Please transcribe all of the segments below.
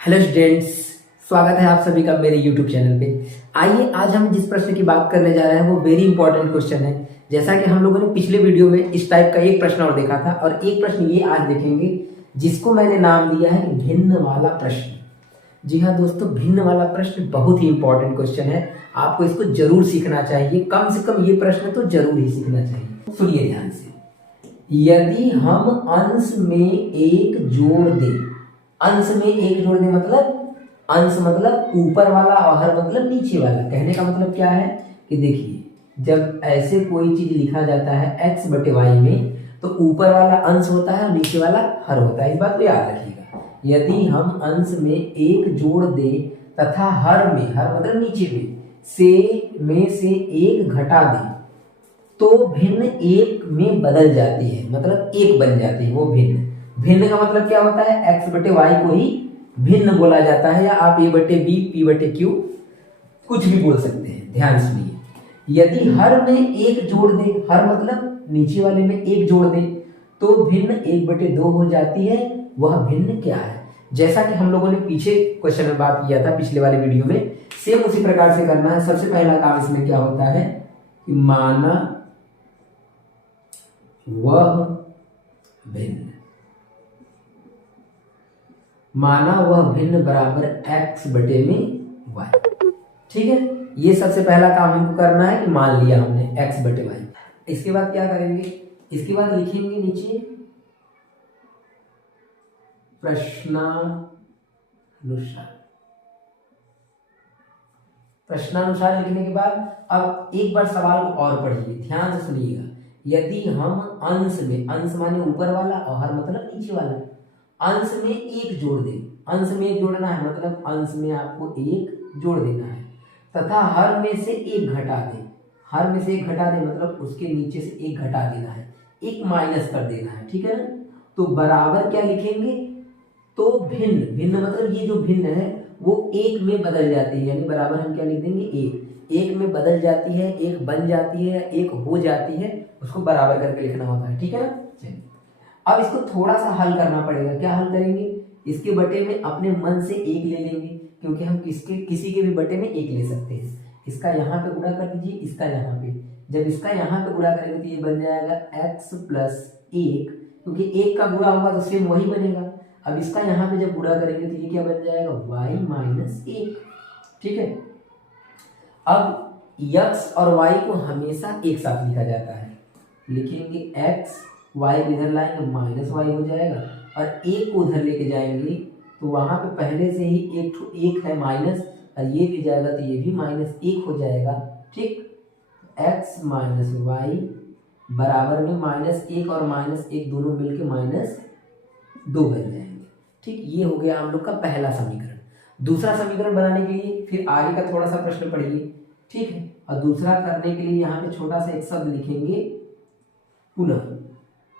Hello students, स्वागत है आप सभी का मेरे यूट्यूब चैनल पे। आइए आज हम जिस प्रश्न की बात करने जा रहे हैं वो वेरी इंपॉर्टेंट क्वेश्चन है। जैसा कि हम लोगों ने पिछले वीडियो में इस टाइप का एक प्रश्न और देखा था और एक प्रश्न ये आज देखेंगे जिसको मैंने नाम दिया है कि भिन्न वाला प्रश्न। जी हाँ दोस्तों, भिन्न वाला प्रश्न बहुत ही इंपॉर्टेंट क्वेश्चन है। आपको इसको जरूर सीखना चाहिए, कम से कम ये प्रश्न तो जरूर ही सीखना चाहिए। सुनिए ध्यान से। यदि हम अंश में एक जोड़ दें, अंश में एक जोड़ दें मतलब अंश मतलब ऊपर वाला और हर मतलब नीचे वाला। कहने का मतलब क्या है कि देखिए, जब ऐसे कोई चीज लिखा जाता है x बटे वाई में तो ऊपर वाला अंश होता है और नीचे वाला हर होता है। इस बात को याद रखिएगा। यदि हम अंश में एक जोड़ दें तथा हर में, हर मतलब नीचे में से एक घटा दें तो भिन्न एक में बदल जाती है, मतलब एक बन जाती है वो भिन्न। भिन्न का मतलब क्या होता है, x बटे वाई को ही भिन्न बोला जाता है, या आप a बटे बी, p बटे क्यू कुछ भी बोल सकते हैं। ध्यान सुनिए। यदि हर में एक जोड़ दे, हर मतलब नीचे वाले में एक जोड़ दे तो भिन्न एक बटे दो हो जाती है। वह भिन्न क्या है? जैसा कि हम लोगों ने पीछे क्वेश्चन में बात किया था पिछले वाले वीडियो में, सेम उसी प्रकार से करना है। सबसे पहला काम इसमें क्या होता है कि माना वह भिन्न, माना वह भिन्न बराबर x बटे में y। ठीक है, ये सबसे पहला काम हमको करना है कि मान लिया हमने x बटे y। इसके बाद क्या करेंगे, इसके बाद लिखेंगे नीचे प्रश्नानुसार। प्रश्नानुसार लिखने के बाद अब एक बार सवाल को और पढ़िए, ध्यान से सुनिएगा। यदि हम अंश में, अंश माने ऊपर वाला और हर मतलब नीचे वाला, अंश में एक जोड़ दें, अंश में एक जोड़ना है मतलब अंश में आपको एक जोड़ देना है, तथा हर में से एक घटा दें, हर में से एक घटा दें मतलब उसके नीचे से एक घटा देना है, एक माइनस कर देना है। ठीक है ना? तो बराबर क्या लिखेंगे, तो भिन्न, भिन्न मतलब ये जो भिन्न है वो एक में बदल जाती है, यानी बराबर हम क्या लिख देंगे, एक में बदल जाती है, एक बन जाती है, एक हो जाती है, उसको बराबर करके लिखना होता है। ठीक है ना? चलिए अब इसको थोड़ा सा हल करना पड़ेगा। क्या हल करेंगे, इसके बटे में अपने मन से एक ले लेंगे, क्योंकि हम किसी के भी बटे में एक ले सकते हैं। इसका यहाँ पे गुणा कर दीजिए, इसका यहाँ पे, जब इसका यहाँ पे गुणा करेंगे तो ये बन जाएगा x प्लस एक, क्योंकि एक का गुणा होगा तो सेम वही बनेगा। अब इसका यहाँ पे जब गुणा करेंगे तो ये क्या बन जाएगा, y माइनस एक। ठीक है, अब x और y को हमेशा एक साथ लिखा जाता है। लिखेंगे x, y को इधर लाएंगे माइनस y हो जाएगा, और एक को उधर लेके जाएंगे तो वहां पे पहले से ही एक है माइनस, और ये भी जाएगा तो ये भी माइनस एक हो जाएगा। ठीक, x माइनस वाई बराबर में माइनस एक और माइनस एक दोनों मिलके माइनस दो बन जाएंगे। ठीक, ये हो गया हम लोग का पहला समीकरण। दूसरा समीकरण बनाने के लिए फिर आगे का थोड़ा सा प्रश्न पढ़िए। ठीक है, और दूसरा करने के लिए यहाँ पे छोटा सा एक शब्द लिखेंगे पुनः।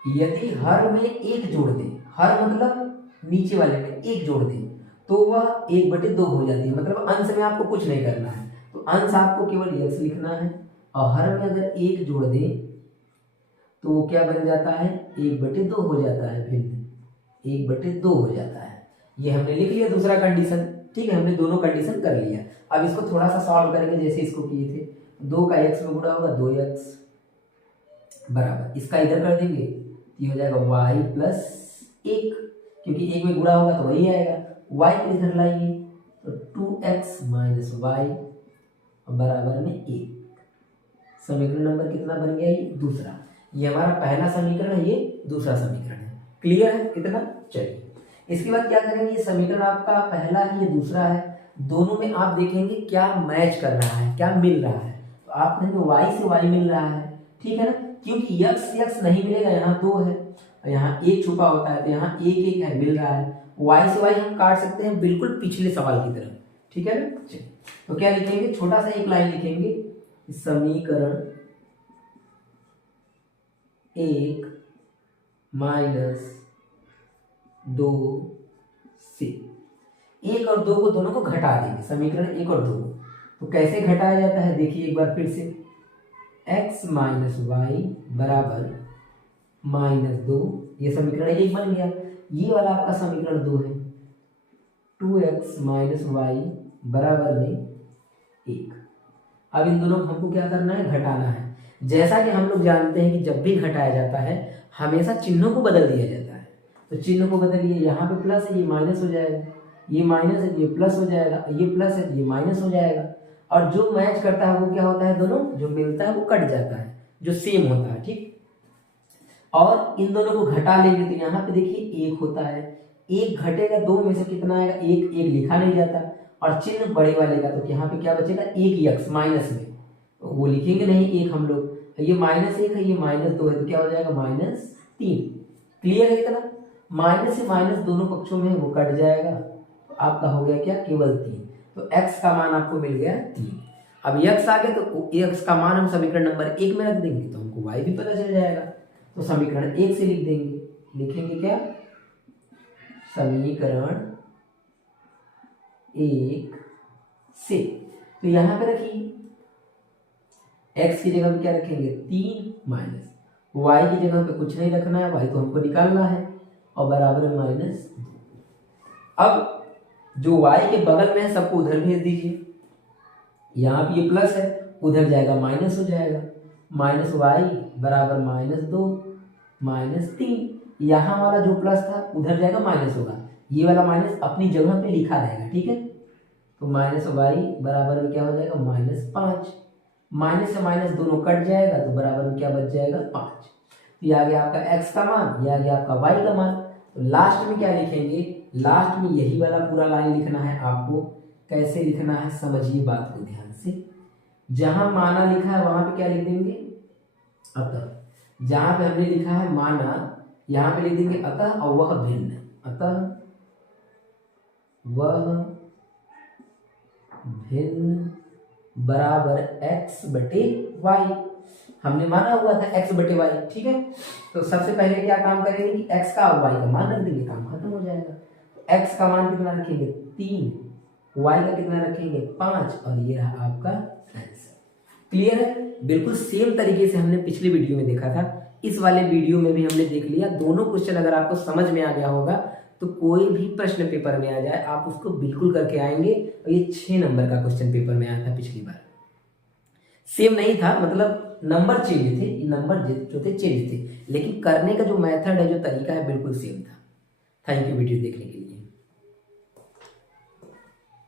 यदि हर में एक जोड़ दें, हर मतलब नीचे वाले में एक जोड़ दें तो वह एक बटे दो हो जाती है, मतलब अंश में आपको कुछ नहीं करना है, तो अंश आपको केवल x लिखना है, और हर में अगर एक जोड़ दें तो वो क्या बन जाता है, एक बटे दो हो जाता है, भिन्न एक बटे दो हो जाता है। ये हमने लिख लिया दूसरा कंडीशन। ठीक है, हमने दोनों कंडीशन कर लिया। अब इसको थोड़ा सा सॉल्व करेंगे जैसे इसको किए थे। दो का x में गुणा होगा 2x बराबर, इसका इधर कर देंगे ये हो जाएगा y प्लस एक, क्योंकि एक में गुणा होगा तो वही आएगा। y को इधर लाइए तो 2x माइनस वाई बराबर में एक। समीकरण नंबर कितना बन गया, ये दूसरा। ये हमारा पहला समीकरण है, ये दूसरा समीकरण है। क्लियर है इतना? चलिए इसके बाद क्या करेंगे, ये समीकरण आपका पहला है, ये दूसरा है, दोनों में आप देखेंगे क्या मैच कर रहा है, क्या मिल रहा है। तो आप कहेंगे y से y मिल रहा है। ठीक है ना, क्योंकि x नहीं मिलेगा, यहाँ दो है, यहाँ एक छुपा होता है तो यहाँ एक एक है, मिल रहा है। y से y हम काट सकते हैं बिल्कुल पिछले सवाल की तरह। ठीक है ना? चलिए तो क्या लिखेंगे, छोटा सा एक लाइन लिखेंगे, समीकरण एक माइनस दो से, एक और दो को दोनों को घटा देंगे, समीकरण एक और दो को। तो कैसे घटाया जाता है देखिए एक बार फिर से, x माइनस वाई बराबर माइनस दो, ये समीकरण एक बन गया। ये वाला आपका समीकरण दो है, 2x माइनस वाई बराबर में 1। अब इन दोनों को हमको क्या करना है, घटाना है। जैसा कि हम लोग जानते हैं कि जब भी घटाया जाता है हमेशा चिन्हों को बदल दिया जाता है। तो चिन्ह को बदलिए, यहाँ पे प्लस है ये माइनस हो जाएगा, ये माइनस है ये प्लस हो जाएगा, ये प्लस है ये माइनस हो जाएगा। और जो मैच करता है वो क्या होता है, दोनों जो मिलता है वो कट जाता है, जो सेम होता है। ठीक, और इन दोनों को घटा लेंगे तो यहाँ पे देखिए 1 होता है, 1 घटेगा 2 में से कितना आएगा, 1 1 लिखा नहीं जाता। और चिन्ह बड़े वाले का तो यहाँ पे क्या बचेगा, 1 माइनस में, तो वो लिखेंगे नहीं 1 हम लोग। ये -1 है, ये -2 है, तो क्या हो जाएगा -3। क्लियर है इतना? माइनस से माइनस दोनों पक्षों में वो कट जाएगा, तो आपका हो गया क्या, केवल 3। तो x का मान आपको मिल गया 3। अब x आ गया तो x का मान हम समीकरण नंबर 1 में रख देंगे तो हमको y भी पता चल जाएगा। तो समीकरण 1 से लिख देंगे, लिखेंगे क्या, समीकरण 1 से। तो यहां पे रखिए x की जगह पे क्या रखेंगे 3 माइनस y की जगह पे कुछ नहीं रखना है, y तो हमको निकालना है, और बराबर है -2। अब जो y के बगल में है सबको उधर भेज दीजिए। यहाँ पे ये प्लस है, उधर जाएगा माइनस हो जाएगा, माइनस वाई बराबर -2 -3। यहाँ वाला जो प्लस था उधर जाएगा माइनस होगा, ये वाला माइनस अपनी जगह पे लिखा रहेगा। ठीक है, तो -y बराबर में क्या हो जाएगा -5। माइनस से माइनस दोनों कट जाएगा तो बराबर में क्या बच जाएगा 5। तो ये आ गया आपका x का मान, ये आ गया आपका y का मान। तो लास्ट में क्या लिखेंगे, लास्ट में यही वाला पूरा लाइन लिखना है आपको। कैसे लिखना है समझिए बात को ध्यान से। जहां माना लिखा है वहां पे क्या लिख देंगे, अतः। जहां पे हमने लिखा है माना, यहां पे लिख देंगे अतः, और वह भिन्न, अतः वह भिन्न बराबर x/y। हमने माना हुआ था x/y। ठीक है, तो सबसे पहले क्या काम करेंगे कि x का और y का मान रख देंगे, काम खत्म हो जाएगा। x का मान कितना रखेंगे 3, y का कितना रखेंगे 5, और ये रहा आपका आंसर। क्लियर है? बिल्कुल सेम तरीके से हमने पिछले वीडियो में देखा था, इस वाले वीडियो में भी हमने देख लिया। दोनों क्वेश्चन अगर आपको समझ में आ गया होगा तो कोई भी प्रश्न पेपर में आ जाए आप उसको बिल्कुल करके आएंगे। और ये 6 नंबर का क्वेश्चन पेपर में आया था पिछली बार। सेम नहीं था, मतलब नंबर चेंज थे, नंबर जो थे चेंज थे, लेकिन करने का जो मेथड है, जो तरीका है, बिल्कुल सेम था। थैंक यू वीडियो देखने के लिए।